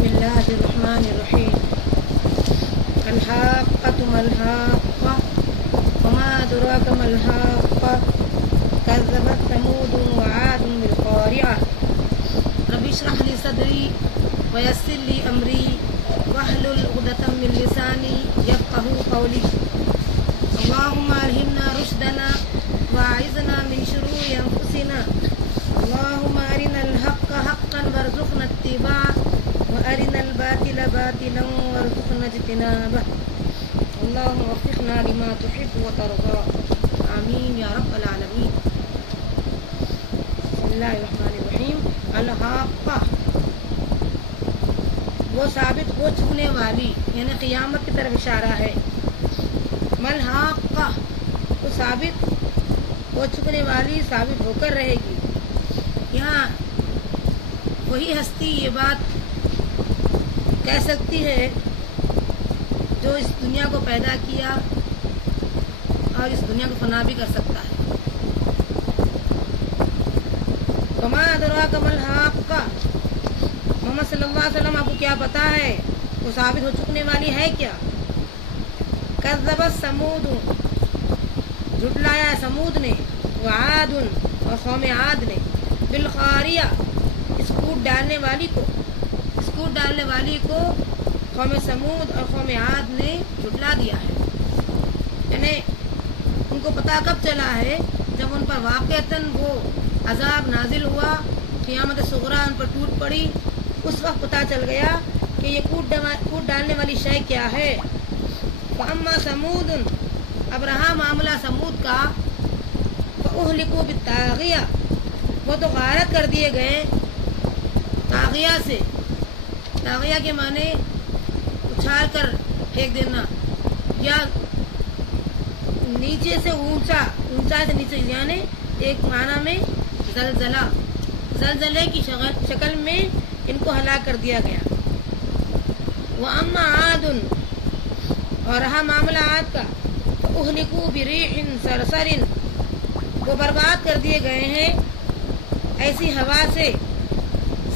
بسم الله الرحمن الرحيم. الحاقة ما الحاقة وما أدراك ما الحاقة كذبت ثمود وعاد بالقارعة رب اشرح لي صدري ويسر لي أمري واحلل عقدة من لساني يفقهوا قولي. اللهم ألهمنا رشدنا وأعذنا من شرور أنفسنا. اللهم أرنا الحق حقا وارزقنا اتباعه وأرنا الباطل باطلا وارزقنا اجتنابه. اللهم وفقنا لما تحب وترضى. آمين يا رب العالمين. بسم اللہ الرحمن الرحیم. الحاقہ وہ ثابت ہو چکنے والی یعنی قیامت کی طرف اشارہ ہے. ملحاقہ وہ ثابت ہو چکنے والی ثابت ہو کر رہے گی. یہاں وہی ہستی یہ بات کہہ سکتی ہے جو اس دنیا کو پیدا کیا اور اس دنیا کو فنا بھی کر سکتا ہے. وما ادراک ما الحاقہ محمد صلی اللہ علیہ وسلم آپ کو کیا پتا ہے وہ ثابت ہو چکنے والی ہے کیا؟ کذبت ثمود جھٹلایا سمود نے، وعاد اور قوم عاد نے، بالقاریہ اس کوٹ ڈالنے والی کو قوم سمود اور قوم عاد نے جھٹلا دیا ہے. یعنی ان کو پتہ کب چلا ہے جب ان پر واقعتاً وہ عذاب نازل ہوا، قیامت صغریٰ ان پر ٹوٹ پڑی، اس وقت پتہ چل گیا کہ یہ کوٹ ڈالنے والی شے کیا ہے. فاما سمود اب رہا معاملہ سمود کا، فاہلکوا بالطاغیہ وہ تو غارت کر دیے گئے طاغیہ سے. طاغیہ کے معنی اچھال کر پھینک دینا یا نیچے سے اونچا سے نیچے، یعنی ایک معنی میں زلزلے کی شکل میں ان کو ہلاک کر دیا گیا. وَأَمَّا عَادٌ اور رہا معاملہ عاد کا، فَأُهْلِكُوا بِرِيحٍ صَرْصَرٍ وہ برباد کر دیے گئے ہیں ایسی ہوا سے،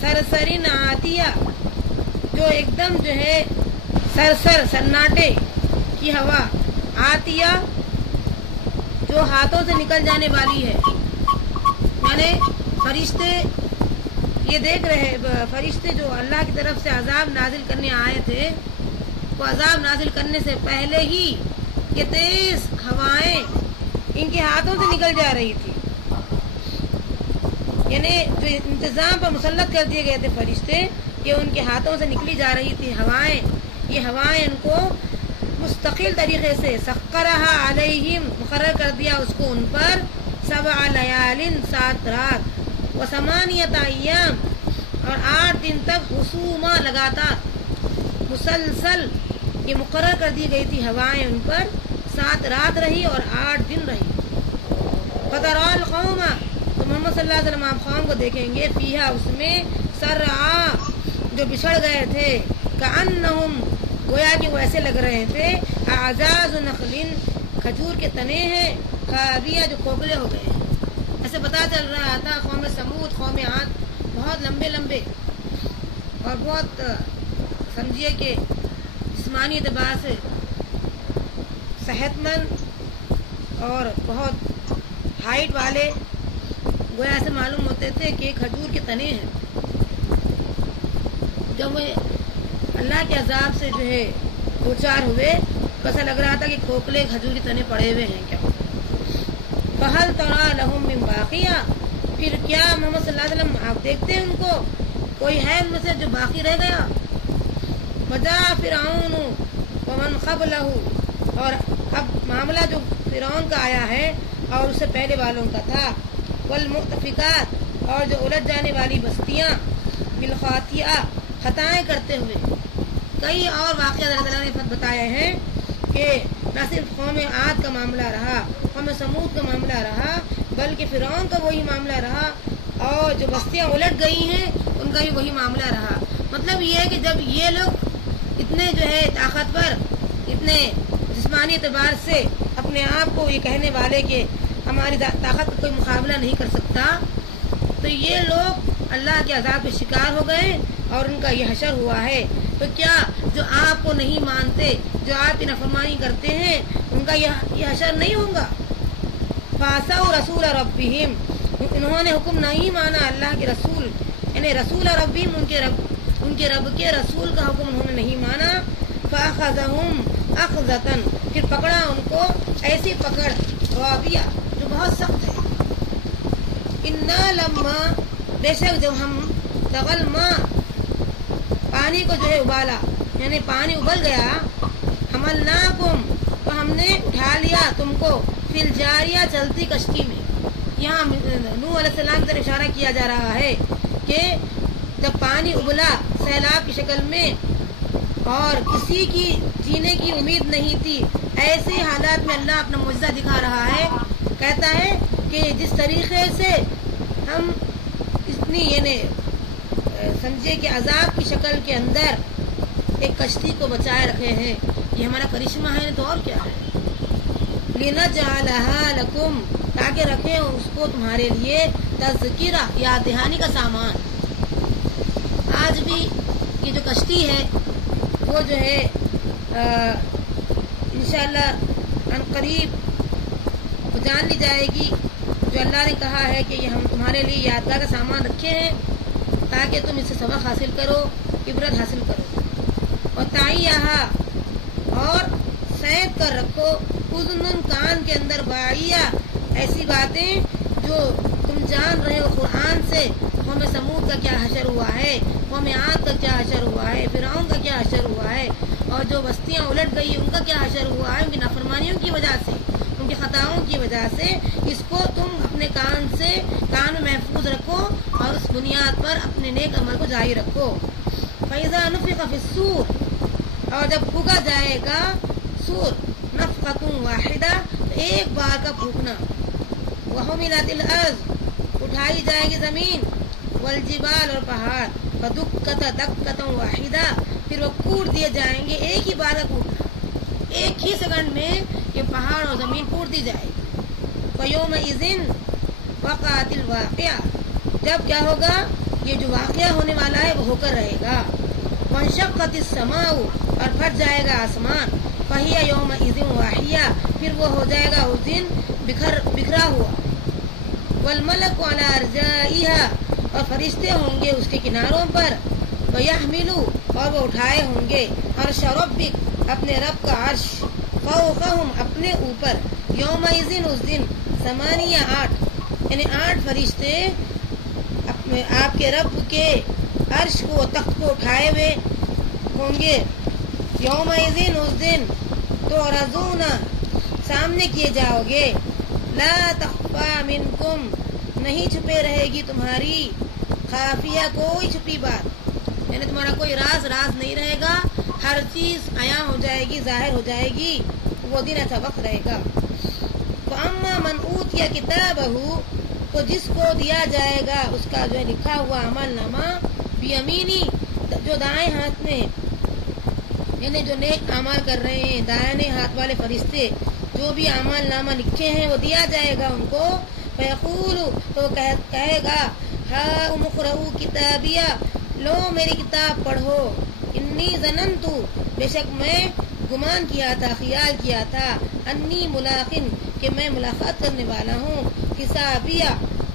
سرسرین عاتیہ جو ایک دم جو ہے سناٹے کی ہوا، عاتیہ جو ہاتھوں سے نکل جانے والی ہے. یعنی فرشتے یہ دیکھ رہے، فرشتے جو اللہ کی طرف سے عذاب نازل کرنے آئے تھے وہ عذاب نازل کرنے سے پہلے ہی یہ تیز ہوائیں ان کے ہاتھوں سے نکل جا رہی تھی. یعنی جو انتظام پر مسلط کر دیے گئے تھے فرشتے، یہ ان کے ہاتھوں سے نکلی جا رہی تھی ہوائیں. یہ ہوائیں ان کو مستقل طریقے سے سخرھا علیہم مقرر کر دیا اس کو ان پر 7 لیال 7 رات و 8 ایام اور 8 دن تک حسوما لگاتار مسلسل یہ مقرر کر دی گئی تھی ہوائیں ان پر. 7 رات رہی اور 8 دن رہی. فترى القوم تو محمد صلی اللہ علیہ وسلم آپ قوم کو دیکھیں گے، فیہا اس میں، سرعا جو بچھڑ گئے تھے، کأنہم گویا کہ وہ ایسے لگ رہے تھے، اعجاز نخل کھجور کے تنے ہیں، خاویہ جو کھوکھلے ہو گئے ہیں. ایسے پتہ چل رہا تھا قوم سمود قوم عاد بہت لمبے اور بہت سمجھیے کہ جسمانی اعتبار سے صحت مند اور بہت ہائٹ والے گویا ایسے معلوم ہوتے تھے کہ کھجور کے تنے ہیں. جب وہ اللہ کے عذاب سے جو ہے دوچار ہوئے تو ایسا لگ رہا تھا کہ کھوکھلے کھجور کے تنے پڑے ہوئے ہیں کیا. فَهَلْ تَرَى لَهُم مِّن بَاقِيَةٍ پھر کیا محمد صلی اللہ علیہ وسلم آپ دیکھتے ہیں ان کو کوئی ہے ان میں سے جو باقی رہ گیا. وَجَاءَ فِرْعَوْنُ وَمَنْ قَبْلَهُ اور اب معاملہ جو فرعون کا آیا ہے اور اس سے پہلے والوں کا تھا. والمؤتفقات اور جو الٹ جانے والی بستیاں، بالخاطئہ خطائیں کرتے ہوئے. کئی اور واقعات اللہ تعالیٰ نے بتائے ہیں کہ نہ صرف قوم عاد کا معاملہ رہا، قوم سمود کا معاملہ رہا، بلکہ فرعون کا وہی معاملہ رہا اور جو بستیاں الٹ گئی ہیں ان کا بھی وہی معاملہ رہا. مطلب یہ ہے کہ جب یہ لوگ اتنے جو ہے طاقتور، اتنے جسمانی اعتبار سے اپنے آپ کو یہ کہنے والے کہ ہماری طاقت کا کوئی مقابلہ نہیں کر سکتا، تو یہ لوگ اللہ کے عذاب کے شکار ہو گئے اور ان کا یہ حشر ہوا ہے، تو کیا جو آپ کو نہیں مانتے، جو آپ کی نافرمانی کرتے ہیں، ان کا یہ حشر نہیں ہوگا؟ فَعَصَوْا رَسُولَ رَبِّهِمْ، انہوں نے حکم نہیں مانا اللہ کے رسول، یعنی رسول ربہم ان کے رب کے رسول کا حکم انہوں نے نہیں مانا۔ فَأَخَذَهُمْ أَخْذَةً، پھر پکڑا ان کو ایسی پکڑ رابیہ جو بہت سخت ہے۔ اِنَّا لَمَّا، بے شک جب ہم طغى الماء، پانی کو جو ہے ابالا، یعنی پانی ابل گیا، حملناکم، تو ہم نے اٹھا لیا تم کو، فی الجاریہ، چلتی کشتی میں۔ یہاں نوح علیہ السلام کی طرف اشارہ کیا جا رہا ہے کہ جب پانی ابلا سیلاب کی شکل میں اور کسی کی جینے کی امید نہیں تھی، ایسے حالات میں اللہ اپنا معجزہ دکھا رہا ہے، کہتا ہے کہ جس طریقے سے ہم اتنی یعنی سمجھے کہ عذاب کی شکل کے اندر ایک کشتی کو بچائے رکھے ہیں، یہ ہمارا کرشمہ ہے، تو اور کیا ہے۔ لِنَجْعَلَهَا لَكُمْ، تاکہ رکھیں اس کو تمہارے لیے تذکرہ، یاد دہانی کا سامان۔ آج بھی یہ جو کشتی ہے وہ جو ہے انشاءاللہ عنقریب جان لی جائے گی، جو اللہ نے کہا ہے کہ یہ ہم تمہارے لیے یادگار کا سامان رکھے ہیں تاکہ تم اس سے سبق حاصل کرو، عبرت حاصل کرو۔ اور تائیہا، اور سینت کر رکھو، اذنن، کان کے اندر، واعیہ، ایسی باتیں جو تم جان رہے ہو قرآن سے، قوم سمود کا کیا حشر ہوا ہے، قوم عاد کا کیا حشر ہوا ہے، فرعون کا کیا حشر ہوا ہے، اور جو بستیاں الٹ گئی ان کا کیا حشر ہوا ہے، ان کی نافرمانیوں کی وجہ سے، ان کی خطاؤں کی وجہ سے۔ اس کو تم اپنے کان میں محفوظ رکھو اور اس بنیاد پر اپنے نیک عمل کو جاری رکھو۔ فَإِذَا نُفِخَ فِي الصُّورِ، اور جب پھونکا جائے گا سور، نفخۃ واحدہ، ایک بار کا پھونکنا، وَحُمِلَتِ الْأَرْضُ، اٹھائی جائے گی زمین، والجبال، اور پہاڑ، فَدُكَّتْ دَكَّةً واحدہ، پھر وہ کوٹ دیے جائیں گے، ایک ہی بار کا کوٹنا، ایک ہی سیکنڈ میں یہ پہاڑ اور زمین کوٹ دی جائے گی۔ فَيَوْمَئِذٍ وَقَعَتِ الْوَاقِعَةُ، جب کیا ہوگا، یہ جو واقعہ ہونے والا ہے وہ ہو کر رہے گا۔ وَانشَقَّتِ السَّمَاءُ، اور پھٹ جائے گا آسمان، فَهِيَ يَوْمَئِذٍ وَاحِيَةٌ، پھر وہ ہو جائے گا اس دن بکھرا ہوا۔ وَالْمَلَكُ عَلَى أَرْجَائِهَا، اور فرشتے ہوں گے اس کے کناروں پر، وَيَحْمِلُ، اور وہ اٹھائے ہوں گے، عَرْشَ رَبِّكَ، اپنے رب کا عرش، فَوْقَهُمْ، اپنے اوپر، یومئذٍ، اس دن، ثمانیہ، 8، یعنی 8 فرشتے آپ کے رب کے عرش کو، تخت کو اٹھائے ہوئے ہوں گے۔ یومئذٍ، اس دن، تعرضون، سامنے کیے جاؤ گے، لا تخفى منکم، نہیں چھپے رہے گی تمہاری، خافیہ، کوئی چھپی بات، یعنی تمہارا کوئی راز نہیں رہے گا، ہر چیز عیاں ہو جائے گی، ظاہر ہو جائے گی، وہ دن ایسا وقت رہے گا۔ فَأَمَّا مَنْ أُوتِيَ كِتَابَهُ، تو جس کو دیا جائے گا اس کا جو ہے لکھا ہوا عمل نامہ، بیمینی، جو دائیں ہاتھ میں، یعنی جو نیک اعمال کر رہے ہیں، دائیں ہاتھ والے فرشتے جو بھی اعمال نامہ لکھے ہیں وہ دیا جائے گا ان کو۔ فیقول، تو کہے گا، ہاؤم اقرؤوا کتابیہ، لو میری کتاب پڑھو، انی ظننت، بے شک میں گمان کیا تھا، خیال کیا تھا، انی ملاقن، کہ میں ملاقات کرنے والا ہوں، حسابیہ،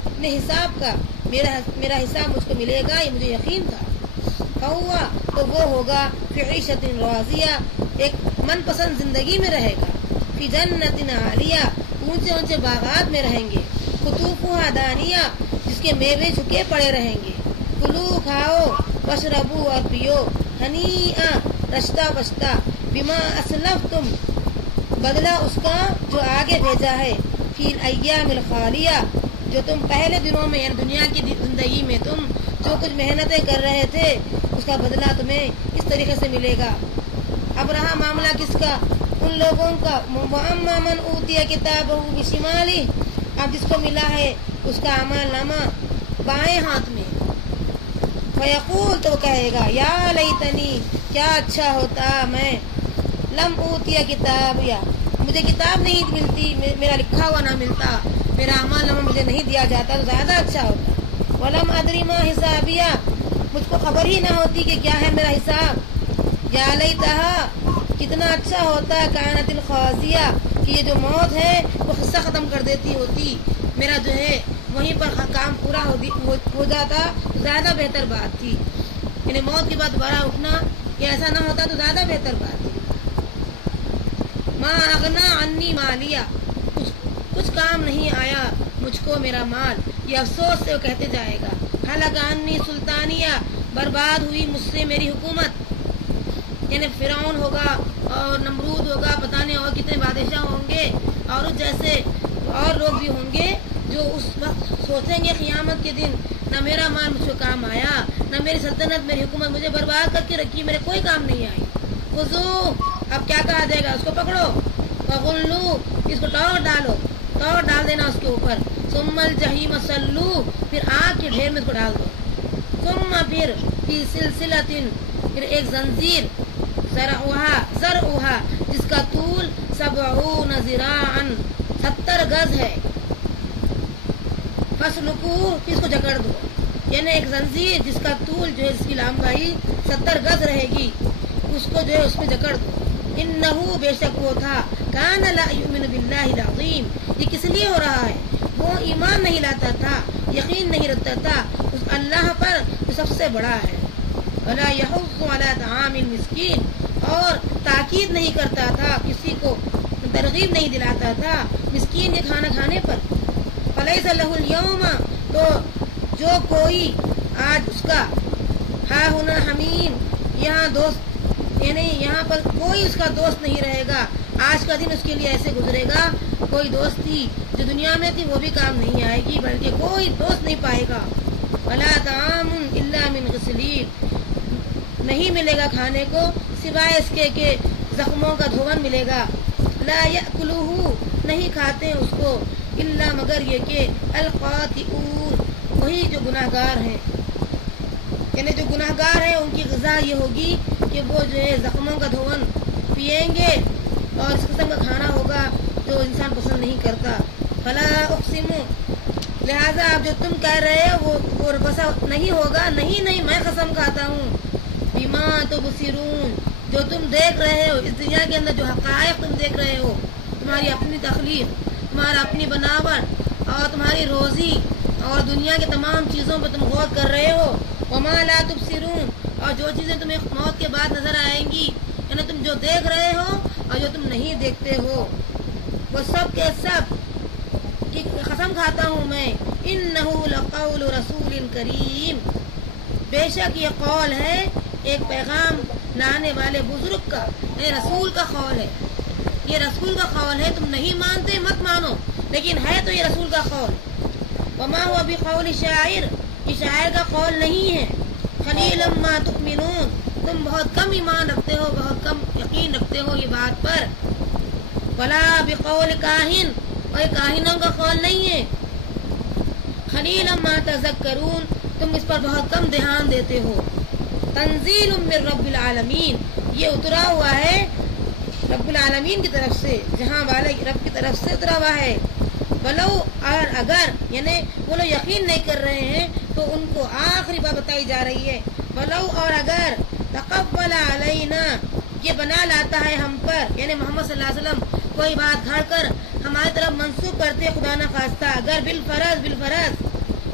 اپنے حساب کا، میرا حساب مجھ کو ملے گا، یہ مجھے یقین تھا۔ فہوا، تو وہ ہوگا، فی عیشۃ راضیہ، ایک من پسند زندگی میں رہے گا، فی جنت عالیہ، اونچے اونچے باغات میں رہیں گے، قطوفها دانیہ، جس کے میوے جھکے پڑے رہیں گے، کلو، کھاؤ، واشربو، اور پیو، ہنیئا، رشتہ بشتہ، بما اسلفتم، بدلہ اس کا جو آگے بھیجا ہے، فی الایام الخالیہ، جو تم پہلے دنوں میں، یعنی دنیا کی زندگی میں تم جو کچھ محنتیں کر رہے تھے اس کا بدلہ تمہیں اس طریقے سے ملے گا۔ اب رہا معاملہ کس کا، ان لوگوں کا، وَأَمَّا مَنْ أُوتِيَ كِتَابَهُ بِشِمَالِهِ، اب جس کو ملا ہے اس کا اعمال نامہ بائیں ہاتھ میں، فَيَقُولُ، تو کہے گا، یا لیتنی، کیا اچھا ہوتا میں، لم اوتیہ کتابیہ، مجھے کتاب نہیں ملتی، میرا لکھا ہوا نہ ملتا، میرا اعمال نامہ مجھے نہیں دیا جاتا تو زیادہ اچھا ہوتا۔ ولم ادری ما حسابیہ، مجھ کو خبر ہی نہ ہوتی کہ کیا ہے میرا حساب. یا لیتہا کتنا اچھا ہوتا کائنات الخازیہ کہ یہ جو موت ہے وہ قصہ ختم کر دیتی ہوتی, میرا جو ہے وہیں پر کام پورا ہو جاتا, زیادہ بہتر بات تھی. یعنی موت کے بعد دوبارہ اٹھنا یہ ایسا نہ ہوتا تو زیادہ بہتر بات تھی. ما اغنا عنی مالیہ کچھ کام نہیں آیا مجھ کو میرا مال, یہ افسوس سے وہ کہتے جائے گا. حلق عنی سلطانیہ برباد ہوئی مجھ سے میری حکومت. یعنی فرعون ہوگا اور نمرود ہوگا, پتہ نہیں اور کتنے بادشاہ ہوں گے اور اس جیسے اور لوگ بھی ہوں گے جو اس وقت سوچیں گے قیامت کے دن نہ میرا مال مجھ کو کام آیا, نہ میری سلطنت میری حکومت مجھے برباد کر کے رکھی, میرے کوئی کام نہیں آئی. خذو اب کیا کہا جائے گا, اس کو پکڑو, وغلو اس کو ٹور ڈال دینا اس کے اوپر. ثم الجحیم صلو پھر آگ کے ڈھیر میں اس کو ڈال دو. ثم پھر فی سلسلۃ پھر ایک زنجیر زرعها جس کا طول 70 ذراعا 70 گز ہے. فسلکوہ پھر اس کو جکڑ دو. یعنی ایک زنجیر جس کا طول جو ہے جس کی لمبائی 70 گز رہے گی اس کو جو ہے اس میں جکڑ دو. انہو بے شک وہ تھا کان لا یؤمن باللہ العظیم یہ کس لیے ہو رہا ہے, وہ ایمان نہیں لاتا تھا, یقین نہیں رکھتا تھا اس اللہ پر جو سب سے بڑا ہے. ولا یحض علی طعام المسکین اور تاکید نہیں کرتا تھا کسی کو, ترغیب نہیں دلاتا تھا مسکین کے کھانا کھانے پر. فلیس لہ اليوم تو جو کوئی آج اس کا ہا ہنا حمیم یہاں دوست یعنی یہاں پر کوئی اس کا دوست نہیں رہے گا. آج کا دن اس کے لیے ایسے گزرے گا, کوئی دوست تھی جو دنیا میں تھی وہ بھی کام نہیں آئے گی, بلکہ کوئی دوست نہیں پائے گا. ولا طعام الا من غسلین نہیں ملے گا کھانے کو سوائے اس کے کہ زخموں کا دھون ملے گا. لا یأکلہ نہیں کھاتے اس کو الا مگر یہ کہ الخاطئون وہی جو گناہ گار ہیں. یعنی جو گناہ گار ہیں ان کی غذا یہ ہوگی کہ وہ جو ہے زخموں کا دھون پئیں گے اور اس قسم کا کھانا ہوگا جو انسان پسند نہیں کرتا. فلا اقسم لہذا آپ جو تم کہہ رہے ہو وہ بسا نہیں ہوگا, نہیں میں قسم کھاتا ہوں. بما تبصرون جو تم دیکھ رہے ہو اس دنیا کے اندر جو حقائق تم دیکھ رہے ہو, تمہاری اپنی تخلیق, تمہارا اپنی بناوٹ اور تمہاری روزی اور دنیا کے تمام چیزوں پر تم غور کر رہے ہو. وما لا تبصرون اور جو چیزیں تمہیں موت کے بعد نظر آئیں گی یعنی تم جو دیکھ رہے ہو اور جو تم نہیں دیکھتے ہو وہ سب کے سب کی قسم کھاتا ہوں میں. انہ لقول رسول کریم بے شک یہ قول ہے ایک پیغام لانے والے بزرگ کا, یہ رسول کا قول ہے, یہ رسول کا قول ہے. تم نہیں مانتے مت مانو لیکن ہے تو یہ رسول کا قول. وما هو بقول شاعر یہ شاعر کا قول نہیں ہے. قلیلا ما تؤمنون تم بہت کم ایمان رکھتے ہو, بہت کم یقین رکھتے ہو یہ بات پر. ولا بقول کاہن اور یہ کاہنوں کا قول نہیں ہے. قلیلا ما تذکرون تم اس پر بہت کم دھیان دیتے ہو. تنزیل من رب العالمین یہ اترا ہوا ہے رب العالمین کی طرف سے, جہاں والے رب کی طرف سے اترا ہوا ہے. ولو اور اگر یعنی وہ لوگ یقین نہیں کر رہے ہیں تو ان کو آخری بات بتائی جا رہی ہے. ولو اور اگر تقبل علینا یہ بنا لاتا ہے ہم پر یعنی محمد صلی اللہ علیہ وسلم کوئی بات گھڑ کر ہماری طرف منسوخ کرتے خدا نہ خواستہ اگر بالفرض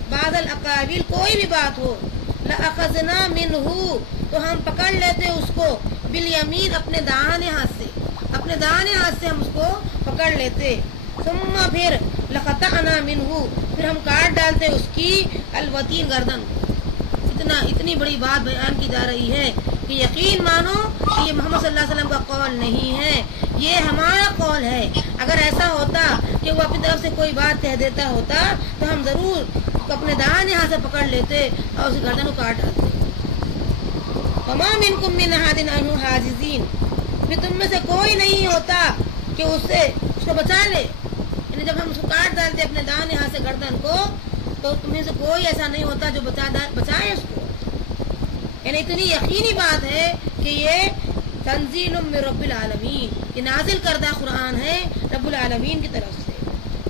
بعض الاقاویل کوئی بھی بات ہو لأخذنا منہ تو ہم پکڑ لیتے اس کو بالیمین اپنے داہنے ہاتھ سے ہم اس کو پکڑ لیتے. ثم پھر لقطعنا منہ پھر ہم کاٹ ڈالتے اس کی الوتین گردن. اتنی بڑی بات بیان کی جا رہی ہے کہ یقین مانو کہ یہ محمد صلی اللہ علیہ وسلم کا قول نہیں ہے, یہ ہمارا قول ہے. اگر ایسا ہوتا کہ وہ اپنی طرف سے کوئی بات کہہ دیتا ہوتا تو ہم ضرور اپنے داہنے ہاتھ سے پکڑ لیتے اور اس کی گردن کو کاٹ ڈالتے. وما منکم من احد عنہ حاجزین پھر تم میں سے کوئی نہیں ہوتا کہ اس کو بچا لے. یعنی جب ہم اس کو کاٹ ڈالتے اپنے داہنے ہاتھ سے گردن کو تو تمہیں سے کوئی ایسا نہیں ہوتا جو بچائے اس کو. یعنی اتنی یقینی بات ہے کہ یہ تنزیل من رب العالمین یہ نازل کردہ قرآن ہے رب العالمین کی طرف سے.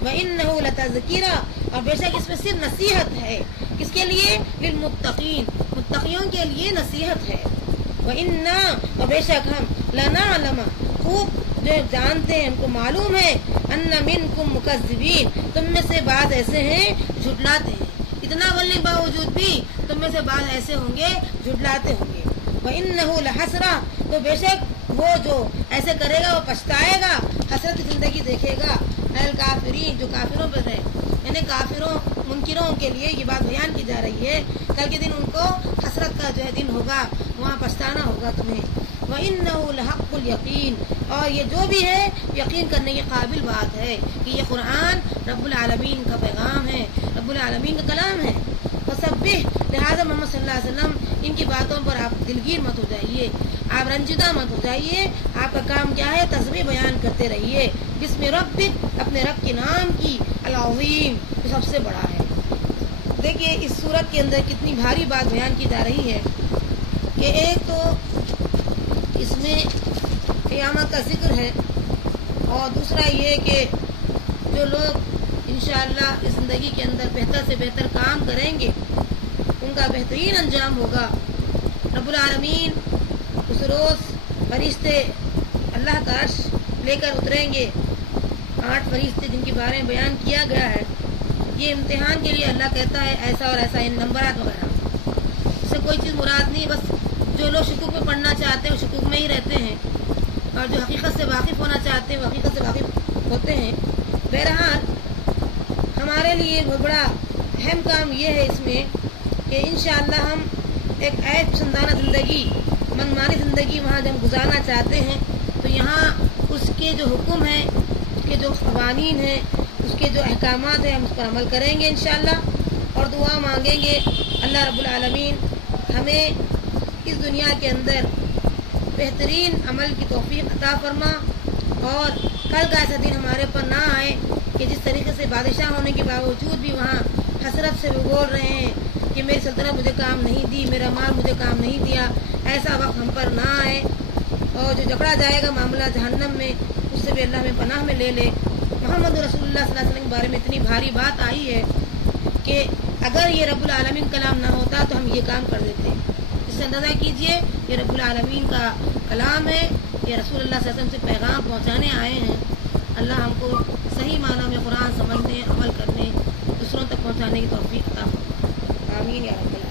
وَإِنَّهُ لَتَذْكِرَةٌ اور بے شک اس میں صرف نصیحت ہے. کس کے لیے؟ للمتقین متقیوں کے لیے نصیحت ہے. وَإِنَّا اور بے شک ہم لَنَعْلَمَ خوب جو جانتے ہیں ہم کو معلوم ہے أَنَّ مِنْكُمْ مُكَذِّبِينَ تم میں سے بعض ایسے ہیں جھٹلاتے ہیں. اتنا بولنے کے باوجود بھی تم میں سے بعض ایسے ہوں گے جھٹلاتے ہوں گے. وَإِنَّهُ لَحَسْرَةٌ تو بے شک وہ جو ایسے کرے گا وہ پچھتائے گا, حسرت زندگی دیکھے گا. الکافرین جو کافروں پہ ہے, یعنی کافروں منکروں کے لیے یہ بات بیان کی جا رہی ہے. کل کے دن ان کو حسرت کا جو ہے دن ہوگا, وہاں پچھتانا ہوگا تمہیں. وَإِنَّهُ لَحَقُّ الْيَقِينِ اور یہ جو بھی ہے یقین کرنے کے قابل بات ہے کہ یہ قرآن رب العالمین کا پیغام ہے, رب العالمین کا کلام ہے. وَسَبِّحْ لہٰذا محمد صلی اللہ علیہ وسلم ان کی باتوں پر آپ دلگیر مت ہو جائیے, آپ رنجیدہ مت ہو جائیے. آپ کا کام کیا ہے؟ تسبیح بیان کرتے رہیے. بسم ربک اپنے رب کے نام کی, العظیم جو سب سے بڑا ہے. دیکھیے اس سورت کے اندر کتنی بھاری بات بیان کی جا رہی ہے کہ ایک تو اس میں قیامت کا ذکر ہے, اور دوسرا یہ کہ جو لوگ انشاءاللہ اس زندگی کے اندر بہتر سے بہتر کام کریں گے ان کا بہترین انجام ہوگا. رب العالمین اس روز فرشتے اللہ کا عرش لے کر اتریں گے. 8 فرشتے جن کے بارے میں بیان کیا گیا ہے, یہ امتحان کے لیے اللہ کہتا ہے ایسا اور ایسا, ان نمبرات وغیرہ. اس سے کوئی چیز مراد نہیں, بس جو لوگ شکوک میں پڑھنا چاہتے ہیں وہ شکوک میں ہی رہتے ہیں, اور جو حقیقت سے واقف ہونا چاہتے ہیں وہ حقیقت سے واقف ہوتے ہیں. بہرحال ہمارے لیے بہت بڑا اہم کام یہ ہے اس میں کہ انشاءاللہ ہم ایک عیش پسندانہ زندگی, منمانی زندگی وہاں جب گزارنا چاہتے ہیں تو یہاں اس کے جو حکم ہیں, اس کے جو قوانین ہیں, اس کے جو احکامات ہیں ہم اس پر عمل کریں گے انشاءاللہ, اور دعا مانگیں گے اللہ رب العالمین ہمیں اس دنیا کے اندر بہترین عمل کی توفیق عطا فرما, اور کل کا ایسا دن ہمارے پر نہ آئے کہ جس طریقے سے بادشاہ ہونے کے باوجود بھی وہاں حسرت سے وہ بول رہے ہیں کہ میری سلطنت مجھے کام نہیں دی, میرا مال مجھے کام نہیں دیا. ایسا وقت ہم پر نہ آئے, اور جو جکڑا جائے گا معاملہ جہنم میں اس سے بھی اللہ میں پناہ میں لے لے. محمد رسول اللہ صلی اللہ علیہ وسلم کے بارے میں اتنی بھاری بات آئی ہے کہ اگر یہ رب العالمین کلام نہ ہوتا تو ہم یہ کام کر دیتے. اس سے اندازہ کیجئے یہ رب العالمین کا کلام ہے, یہ رسول اللہ صلی اللہ علیہ وسلم سے پیغام پہنچانے آئے ہیں. اللہ ہم کو صحیح معنی میں قرآن سمجھنے, عمل کرنے, دوسروں تک پہنچانے کی توفیق عطا فرمائے. آمین یا رب العالمین.